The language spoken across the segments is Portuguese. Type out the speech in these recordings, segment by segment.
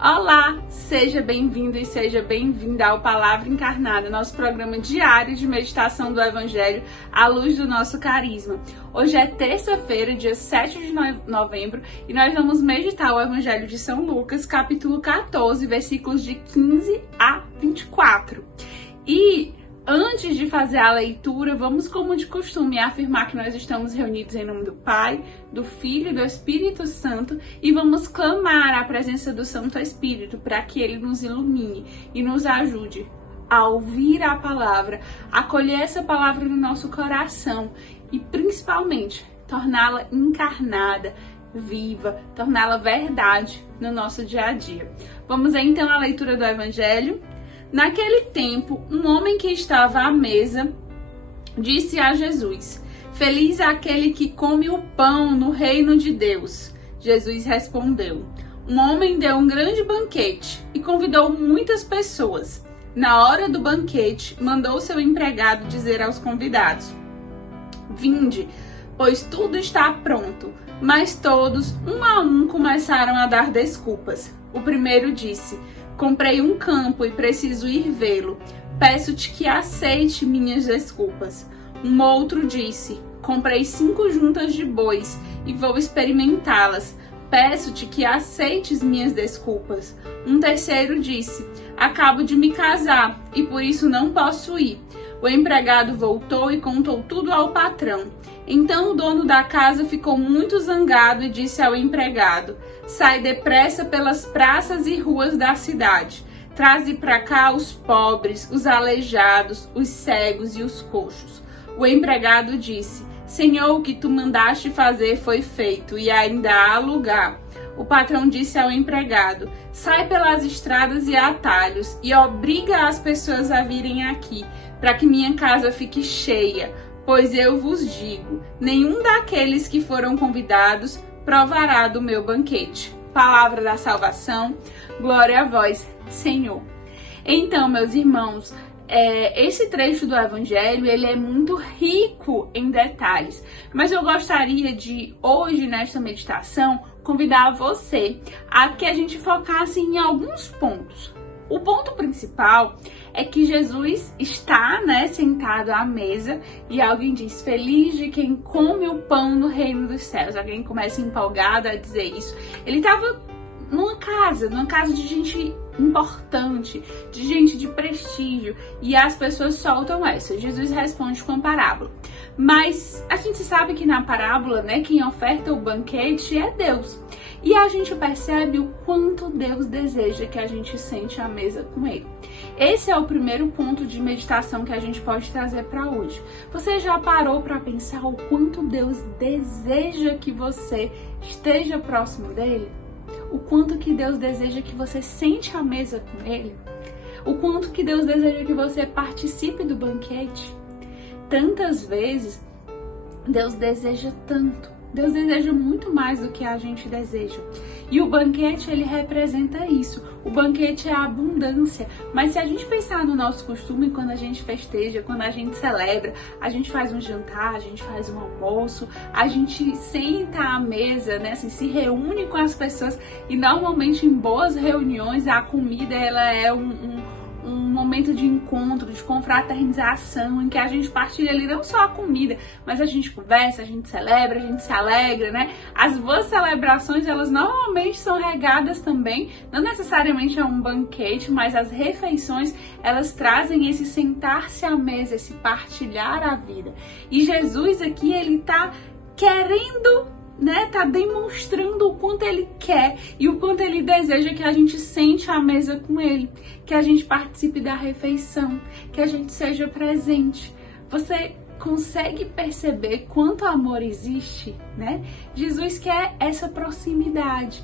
Olá, seja bem-vindo e seja bem-vinda ao Palavra Encarnada, nosso programa diário de meditação do Evangelho à luz do nosso carisma. Hoje é terça-feira, dia 7 de novembro, e nós vamos meditar o Evangelho de São Lucas, capítulo 14, versículos de 15 a 24. E antes de fazer a leitura, vamos, como de costume, afirmar que nós estamos reunidos em nome do Pai, do Filho e do Espírito Santo e vamos clamar a presença do Santo Espírito para que ele nos ilumine e nos ajude a ouvir a palavra, acolher essa palavra no nosso coração e, principalmente, torná-la encarnada, viva, torná-la verdade no nosso dia a dia. Vamos então à leitura do Evangelho. Naquele tempo, um homem que estava à mesa disse a Jesus: "Feliz é aquele que come o pão no reino de Deus." Jesus respondeu: "Um homem deu um grande banquete e convidou muitas pessoas. Na hora do banquete, mandou seu empregado dizer aos convidados: 'Vinde, pois tudo está pronto.' Mas todos, um a um, começaram a dar desculpas. O primeiro disse: 'Comprei um campo e preciso ir vê-lo. Peço-te que aceite minhas desculpas.' Um outro disse: 'Comprei 5 juntas de bois e vou experimentá-las. Peço-te que aceites minhas desculpas.' Um terceiro disse: 'Acabo de me casar e por isso não posso ir.' O empregado voltou e contou tudo ao patrão. Então o dono da casa ficou muito zangado e disse ao empregado: 'Sai depressa pelas praças e ruas da cidade. Traze para cá os pobres, os aleijados, os cegos e os coxos.' O empregado disse: 'Senhor, o que tu mandaste fazer foi feito e ainda há lugar.' O patrão disse ao empregado: 'Sai pelas estradas e atalhos e obriga as pessoas a virem aqui, para que minha casa fique cheia. Pois eu vos digo, nenhum daqueles que foram convidados provará do meu banquete.'" Palavra da salvação, glória a vós, Senhor. Então, meus irmãos, esse trecho do Evangelho, ele é muito rico em detalhes, mas eu gostaria de, hoje, nesta meditação, convidar você a que a gente focasse em alguns pontos. O ponto principal é que Jesus está, sentado à mesa e alguém diz: "Feliz de quem come o pão no reino dos céus." Alguém começa empolgado a dizer isso. Ele estava numa casa de gente importante, de gente de prestígio, e as pessoas soltam essa. Jesus responde com a parábola. Mas a gente sabe que na parábola, quem oferta o banquete é Deus. E a gente percebe o quanto Deus deseja que a gente sente à mesa com Ele. Esse é o primeiro ponto de meditação que a gente pode trazer para hoje. Você já parou para pensar o quanto Deus deseja que você esteja próximo dEle? O quanto que Deus deseja que você sente à mesa com Ele? O quanto que Deus deseja que você participe do banquete? Tantas vezes, Deus deseja tanto. Deus deseja muito mais do que a gente deseja. E o banquete, ele representa isso. O banquete é a abundância. Mas se a gente pensar no nosso costume, quando a gente festeja, quando a gente celebra, a gente faz um jantar, a gente faz um almoço, a gente senta à mesa, se reúne com as pessoas, e normalmente em boas reuniões a comida, ela é um momento de encontro, de confraternização, em que a gente partilha ali não só a comida, mas a gente conversa, a gente celebra, a gente se alegra, As boas celebrações, elas normalmente são regadas também, não necessariamente a um banquete, mas as refeições, elas trazem esse sentar-se à mesa, esse partilhar a vida. E Jesus aqui, ele tá querendo, tá demonstrando o quanto ele quer e o quanto ele deseja que a gente sente à mesa com ele, que a gente participe da refeição, que a gente seja presente. Você consegue perceber quanto amor existe, Jesus quer essa proximidade,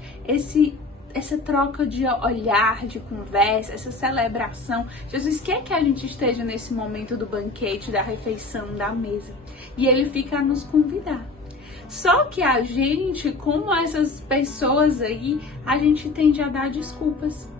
essa troca de olhar, de conversa, essa celebração. Jesus quer que a gente esteja nesse momento do banquete, da refeição, da mesa. E ele fica a nos convidar. Só que a gente, como essas pessoas aí, a gente tende a dar desculpas.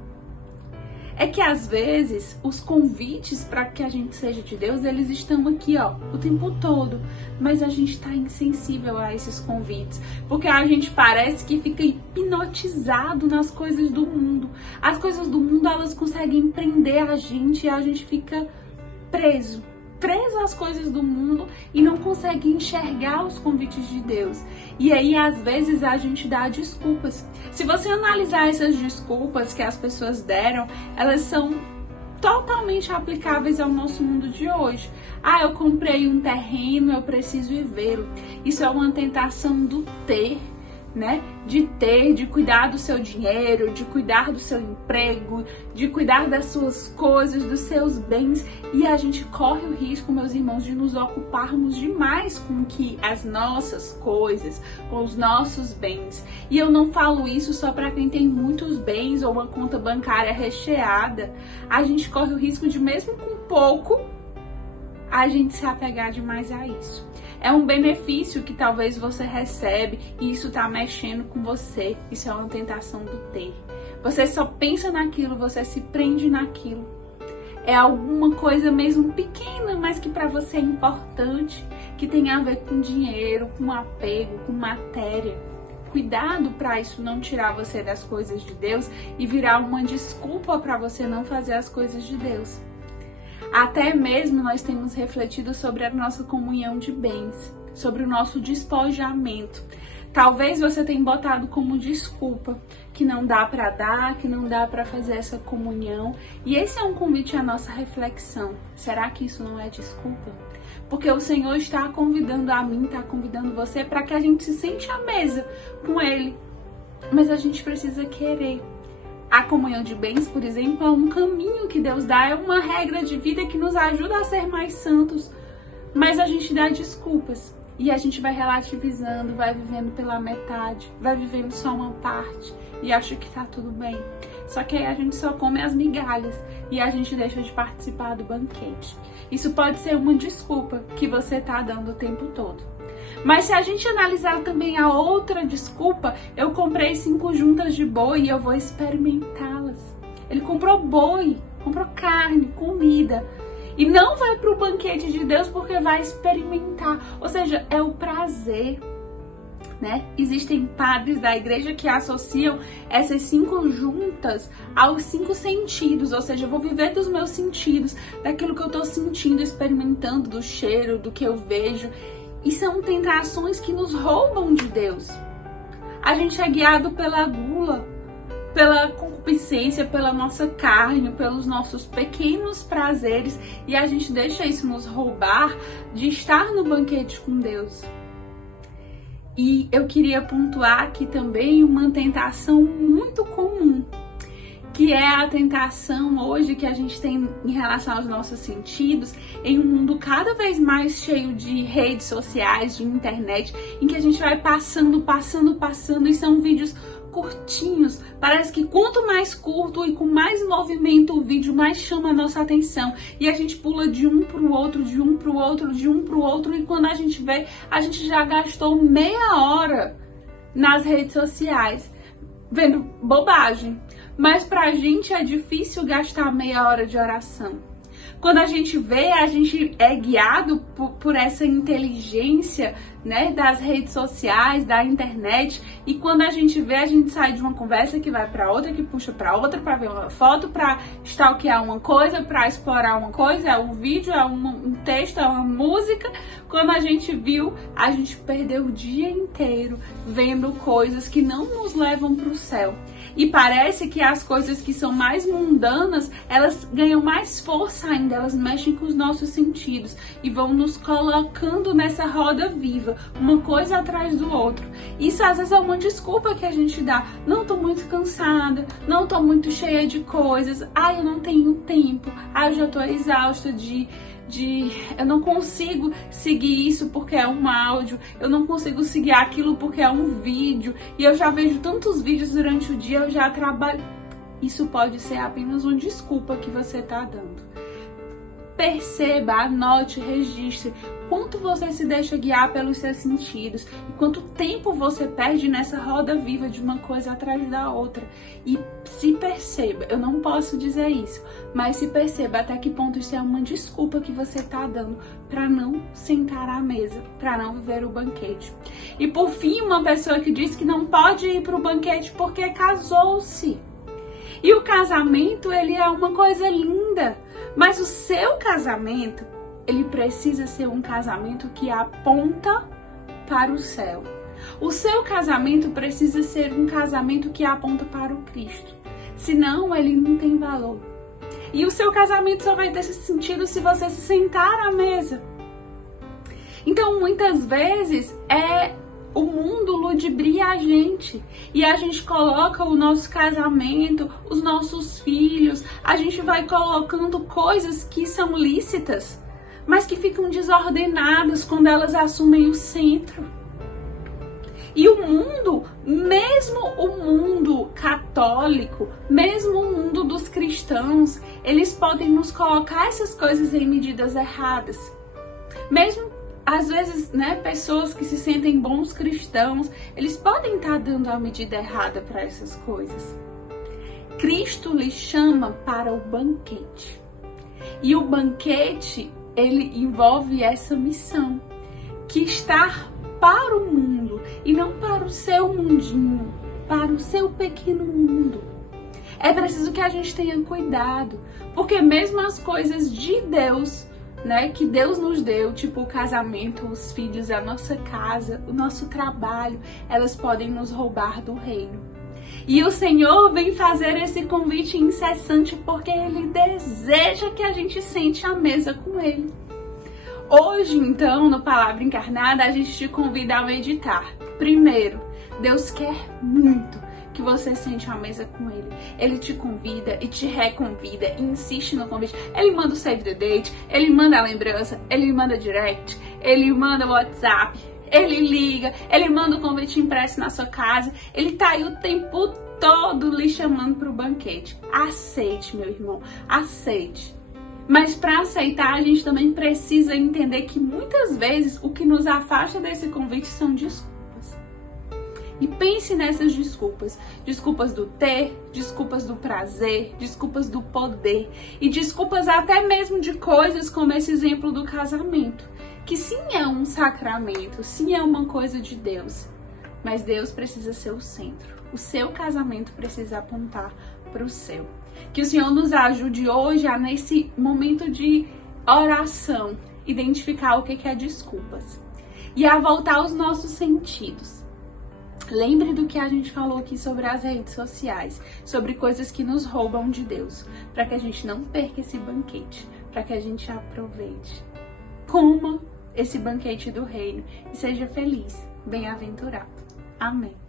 é que às vezes os convites para que a gente seja de Deus, eles estão aqui, ó, o tempo todo, mas a gente tá insensível a esses convites, porque a gente parece que fica hipnotizado nas coisas do mundo. As coisas do mundo, elas conseguem prender a gente e a gente fica preso às coisas do mundo e não consegue enxergar os convites de Deus. E aí, às vezes, a gente dá desculpas. Se você analisar essas desculpas que as pessoas deram, elas são totalmente aplicáveis ao nosso mundo de hoje. Ah, eu comprei um terreno, eu preciso vivê-lo. Isso é uma tentação do ter, né? De cuidar do seu dinheiro, de cuidar do seu emprego, de cuidar das suas coisas, dos seus bens. E a gente corre o risco, meus irmãos, de nos ocuparmos demais com as nossas coisas, com os nossos bens. E eu não falo isso só para quem tem muitos bens ou uma conta bancária recheada. A gente corre o risco de, mesmo com pouco, a gente se apegar demais a isso. É um benefício que talvez você recebe e isso tá mexendo com você. Isso é uma tentação do ter. Você só pensa naquilo, você se prende naquilo. É alguma coisa mesmo pequena, mas que para você é importante, que tem a ver com dinheiro, com apego, com matéria. Cuidado para isso não tirar você das coisas de Deus e virar uma desculpa para você não fazer as coisas de Deus. Até mesmo nós temos refletido sobre a nossa comunhão de bens, sobre o nosso despojamento. Talvez você tenha botado como desculpa que não dá para dar, que não dá para fazer essa comunhão. E esse é um convite à nossa reflexão. Será que isso não é desculpa? Porque o Senhor está convidando a mim, está convidando você para que a gente se sente à mesa com Ele. Mas a gente precisa querer. A comunhão de bens, por exemplo, é um caminho que Deus dá, é uma regra de vida que nos ajuda a ser mais santos. Mas a gente dá desculpas e a gente vai relativizando, vai vivendo pela metade, vai vivendo só uma parte e acha que tá tudo bem. Só que aí a gente só come as migalhas e a gente deixa de participar do banquete. Isso pode ser uma desculpa que você tá dando o tempo todo. Mas se a gente analisar também a outra desculpa, eu comprei 5 juntas de boi e eu vou experimentá-las. Ele comprou boi, comprou carne, comida. E não vai para o banquete de Deus porque vai experimentar. Ou seja, é o prazer, né? Existem padres da igreja que associam essas 5 juntas aos 5 sentidos. Ou seja, eu vou viver dos meus sentidos, daquilo que eu estou sentindo, experimentando, do cheiro, do que eu vejo. E são tentações que nos roubam de Deus. A gente é guiado pela gula, pela concupiscência, pela nossa carne, pelos nossos pequenos prazeres. E a gente deixa isso nos roubar de estar no banquete com Deus. E eu queria pontuar aqui também uma tentação muito comum, que é a tentação hoje que a gente tem em relação aos nossos sentidos, em um mundo cada vez mais cheio de redes sociais, de internet, em que a gente vai passando, e são vídeos curtinhos. Parece que quanto mais curto e com mais movimento o vídeo, mais chama a nossa atenção. E a gente pula de um pro outro, de um pro outro, de um pro outro, e quando a gente vê, a gente já gastou meia hora nas redes sociais, vendo bobagem. Mas pra gente é difícil gastar meia hora de oração. Quando a gente vê, a gente é guiado por essa inteligência, né, das redes sociais, da internet. E quando a gente vê, a gente sai de uma conversa que vai pra outra, que puxa pra outra, pra ver uma foto, pra stalkear uma coisa, pra explorar uma coisa. É um vídeo, é um texto, é uma música. Quando a gente viu, a gente perdeu o dia inteiro vendo coisas que não nos levam pro céu. E parece que as coisas que são mais mundanas, elas ganham mais força ainda, elas mexem com os nossos sentidos e vão nos colocando nessa roda viva, uma coisa atrás do outro. Isso às vezes é uma desculpa que a gente dá. Não tô muito cansada, não tô muito cheia de coisas, eu não tenho tempo, eu já tô exausta eu não consigo seguir isso porque é um áudio, eu não consigo seguir aquilo porque é um vídeo, e eu já vejo tantos vídeos durante o dia, eu já trabalho. Isso pode ser apenas uma desculpa que você tá dando. perceba, anote, registre quanto você se deixa guiar pelos seus sentidos e quanto tempo você perde nessa roda viva de uma coisa atrás da outra. E se perceba, eu não posso dizer isso, mas se perceba até que ponto isso é uma desculpa que você está dando para não sentar à mesa, para não viver o banquete. E por fim, uma pessoa que diz que não pode ir para o banquete porque casou-se. E o casamento, ele é uma coisa linda, mas o seu casamento, ele precisa ser um casamento que aponta para o céu. O seu casamento precisa ser um casamento que aponta para o Cristo. Senão, ele não tem valor. E o seu casamento só vai ter esse sentido se você se sentar à mesa. Então, muitas vezes, o mundo ludibria a gente e a gente coloca o nosso casamento, os nossos filhos, a gente vai colocando coisas que são lícitas, mas que ficam desordenadas quando elas assumem o centro. E o mundo, mesmo o mundo católico, mesmo o mundo dos cristãos, eles podem nos colocar essas coisas em medidas erradas. Mesmo às vezes, pessoas que se sentem bons cristãos, eles podem estar dando a medida errada para essas coisas. Cristo lhe chama para o banquete. E o banquete, ele envolve essa missão, que estar para o mundo e não para o seu mundinho, para o seu pequeno mundo. É preciso que a gente tenha cuidado, porque mesmo as coisas de Deus, que Deus nos deu, tipo o casamento, os filhos, a nossa casa, o nosso trabalho, elas podem nos roubar do reino. E o Senhor vem fazer esse convite incessante porque Ele deseja que a gente sente à mesa com Ele. Hoje, então, no Palavra Encarnada, a gente te convida a meditar. Primeiro, Deus quer muito que você sente à mesa com Ele. Ele te convida e te reconvida e insiste no convite. Ele manda o save the date, Ele manda a lembrança, Ele manda direct, Ele manda o WhatsApp, Ele liga, Ele manda o convite impresso na sua casa. Ele tá aí o tempo todo lhe chamando para o banquete. Aceite, meu irmão, aceite. Mas para aceitar, a gente também precisa entender que muitas vezes o que nos afasta desse convite são desculpas. E pense nessas desculpas. Desculpas do ter, desculpas do prazer, desculpas do poder. E desculpas até mesmo de coisas como esse exemplo do casamento. Que sim é um sacramento, sim é uma coisa de Deus. Mas Deus precisa ser o centro. O seu casamento precisa apontar para o céu. Que o Senhor nos ajude hoje a, nesse momento de oração, identificar o que é desculpas. E a voltar aos nossos sentidos. Lembre do que a gente falou aqui sobre as redes sociais, sobre coisas que nos roubam de Deus, para que a gente não perca esse banquete, para que a gente aproveite. Coma esse banquete do reino e seja feliz, bem-aventurado. Amém.